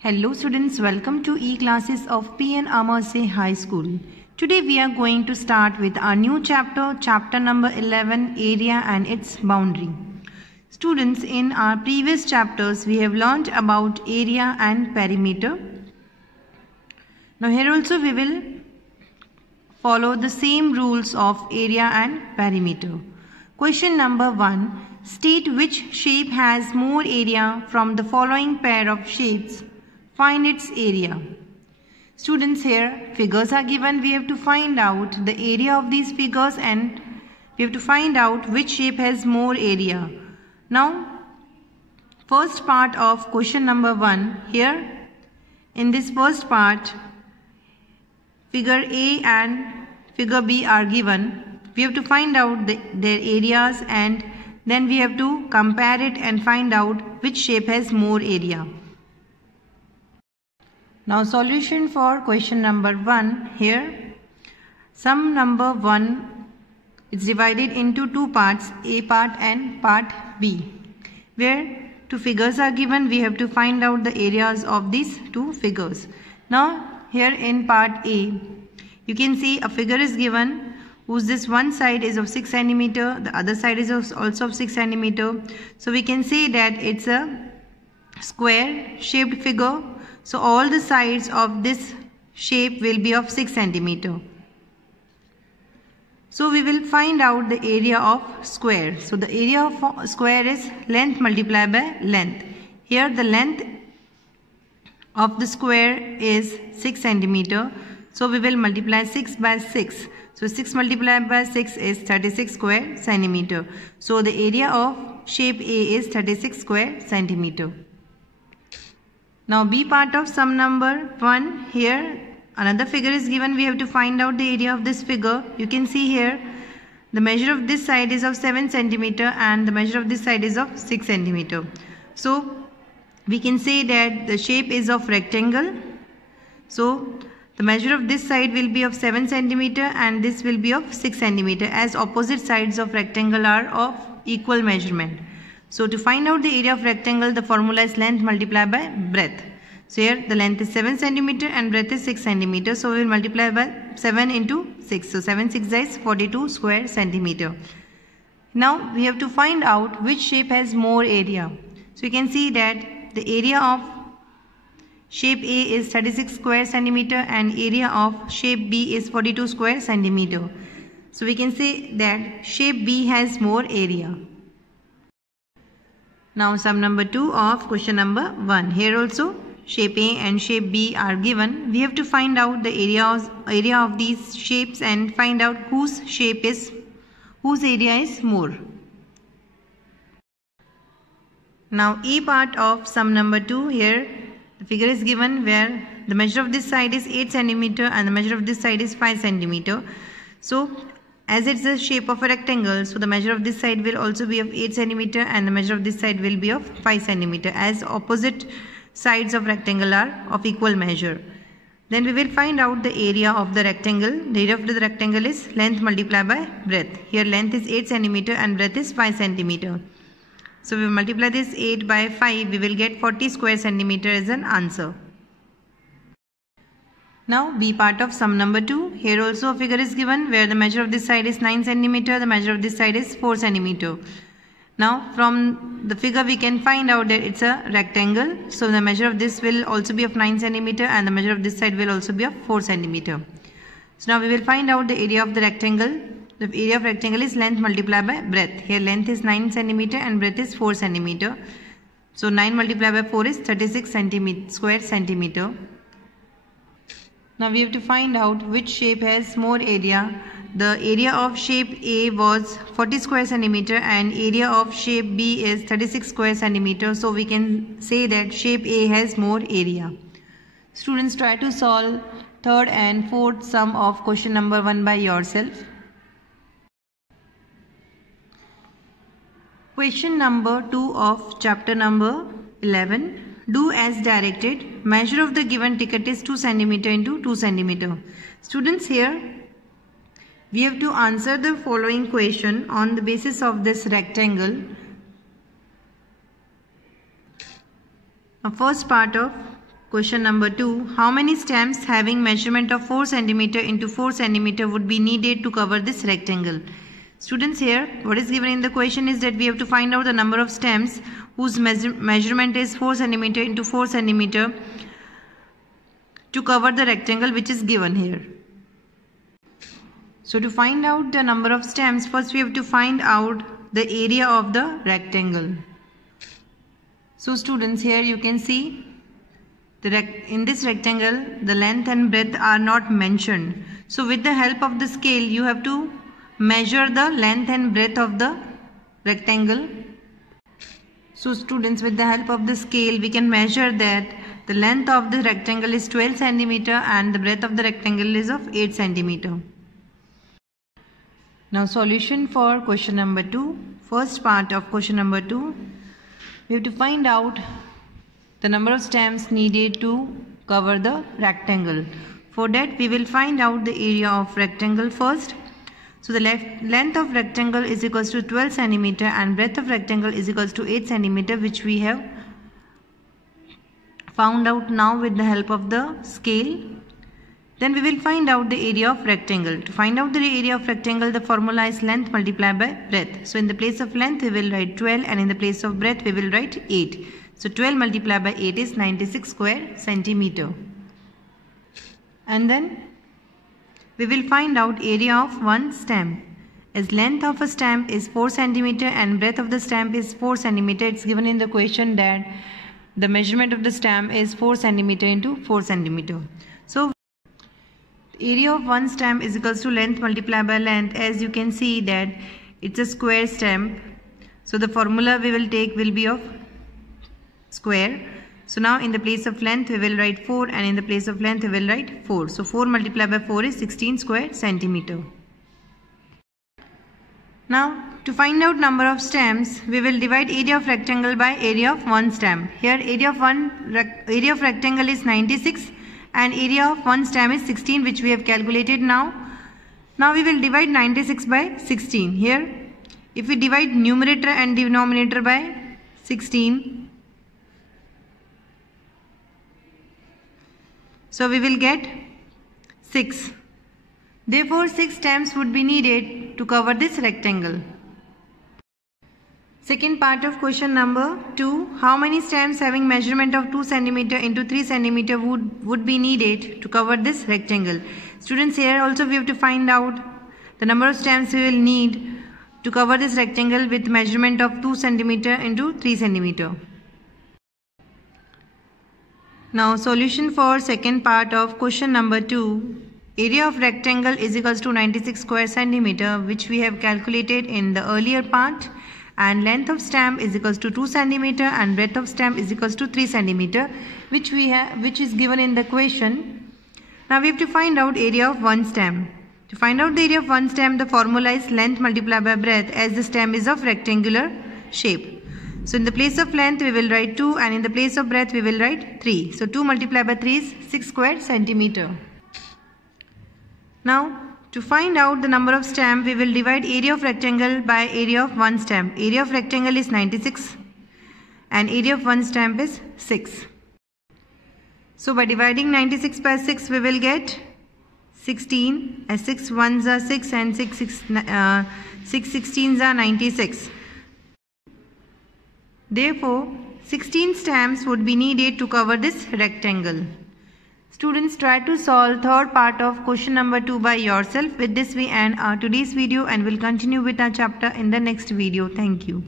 Hello students, welcome to e-classes of P.N. Amarse High School. Today we are going to start with our new chapter number 11, Area and its Boundary. Students, in our previous chapters we have learnt about area and perimeter. Now here also we will follow the same rules of area and perimeter. Question number 1. State which shape has more area from the following pair of shapes. Find its area. Students, here figures are given. We have to find out the area of these figures and we have to find out which shape has more area. Now, first part of question number 1. Here in this first part, figure A and figure B are given. We have to find out their areas and then we have to compare it and find out which shape has more area. Now solution for question number 1. Here sum number 1 is divided into two parts, A part and part B, where two figures are given. We have to find out the areas of these two figures. Now here in part A, you can see a figure is given whose this one side is of 6 cm, the other side is also of 6 cm. So we can say that it's a square shaped figure. So all the sides of this shape will be of 6 cm. So we will find out the area of square. So the area of square is length multiplied by length. Here the length of the square is 6 cm. So we will multiply 6 by 6. So 6 multiplied by 6 is 36 square centimeter. So the area of shape A is 36 square centimeter. Now B part of sum number 1. Here another figure is given. We have to find out the area of this figure. You can see here the measure of this side is of 7 cm and the measure of this side is of 6 cm. So we can say that the shape is of rectangle. So the measure of this side will be of 7 cm and this will be of 6 cm, as opposite sides of rectangle are of equal measurement. So to find out the area of rectangle, the formula is length multiplied by breadth. So here the length is 7 cm and breadth is 6 cm. So we will multiply by 7 into 6. So 7 6 is 42 square centimeter. Now we have to find out which shape has more area. So you can see that the area of shape A is 36 square centimeter and area of shape B is 42 square centimeter. So we can say that shape B has more area. Now sum number 2 of question number 1. Here also shape A and shape B are given. We have to find out the area of these shapes and find out whose area is more. Now A part of sum number 2. Here the figure is given where the measure of this side is 8 cm and the measure of this side is 5 cm. So as it's the shape of a rectangle, so the measure of this side will also be of 8 cm and the measure of this side will be of 5 cm, as opposite sides of rectangle are of equal measure. Then we will find out the area of the rectangle. The area of the rectangle is length multiplied by breadth. Here length is 8 cm and breadth is 5 cm. So we multiply this 8 by 5, we will get 40 square centimeter as an answer. Now B part of sum number 2. Here also a figure is given where the measure of this side is 9 cm, the measure of this side is 4 cm. Now from the figure we can find out that it's a rectangle. So the measure of this will also be of 9 cm and the measure of this side will also be of 4 cm. So now we will find out the area of the rectangle. The area of rectangle is length multiplied by breadth. Here length is 9 cm and breadth is 4 cm. So 9 multiplied by 4 is 36 square centimeter. Now we have to find out which shape has more area. The area of shape A was 40 square centimeter and area of shape B is 36 square centimeter. So we can say that shape A has more area. Students, try to solve third and fourth sum of question number 1 by yourself. Question number 2 of chapter number 11. Do as directed. Measure of the given ticket is 2 cm into 2 cm. Students, here we have to answer the following question on the basis of this rectangle. Now first part of question number 2. How many stamps having measurement of 4 cm into 4 cm would be needed to cover this rectangle? Students, here what is given in the question is that we have to find out the number of stamps whose measurement is 4 cm into 4 cm to cover the rectangle which is given here. So to find out the number of stamps, first we have to find out the area of the rectangle. So students, here you can see in this rectangle the length and breadth are not mentioned. So with the help of the scale you have to measure the length and breadth of the rectangle. So students, with the help of the scale we can measure that the length of the rectangle is 12 cm and the breadth of the rectangle is of 8 cm. Now solution for question number 2. First part of question number 2. We have to find out the number of stamps needed to cover the rectangle. For that we will find out the area of rectangle first. So the length of rectangle is equals to 12 cm and breadth of rectangle is equals to 8 cm, which we have found out now with the help of the scale. Then we will find out the area of rectangle. To find out the area of rectangle, the formula is length multiplied by breadth. So in the place of length we will write 12 and in the place of breadth we will write 8. So 12 multiplied by 8 is 96 square centimeter. And then we will find out area of one stamp. As length of a stamp is 4 cm and breadth of the stamp is 4 cm, it's given in the question that the measurement of the stamp is 4 cm into 4 cm. So area of one stamp is equals to length multiplied by length. As you can see that it's a square stamp. So the formula we will take will be of square. So now in the place of length we will write 4 and in the place of length we will write 4. So 4 multiplied by 4 is 16 square centimeter. Now to find out number of stamps, we will divide area of rectangle by area of one stamp. Here area of rectangle is 96 and area of one stamp is 16, which we have calculated now. Now we will divide 96 by 16. Here if we divide numerator and denominator by 16, so we will get 6. Therefore 6 stamps would be needed to cover this rectangle. Second part of question number 2. How many stamps having measurement of 2 cm into 3 cm would be needed to cover this rectangle? Students, here also we have to find out the number of stamps we will need to cover this rectangle with measurement of 2 cm into 3 cm. Now solution for second part of question number 2. Area of rectangle is equals to 96 square centimeter, which we have calculated in the earlier part, and length of stamp is equals to 2 cm and breadth of stamp is equals to 3 cm, which is given in the question. Now we have to find out area of one stamp. To find out the area of one stamp, the formula is length multiplied by breadth, as the stamp is of rectangular shape. So in the place of length we will write 2 and in the place of breadth we will write 3. So 2 multiplied by 3 is 6 square centimeter. Now to find out the number of stamp, we will divide area of rectangle by area of one stamp. Area of rectangle is 96 and area of one stamp is 6. So by dividing 96 by 6 we will get 16, as 6 ones are 6 and 6 16s are 96. Therefore 16 stamps would be needed to cover this rectangle. Students, try to solve third part of question number 2 by yourself. With this we end our today's video and will continue with our chapter in the next video. Thank you.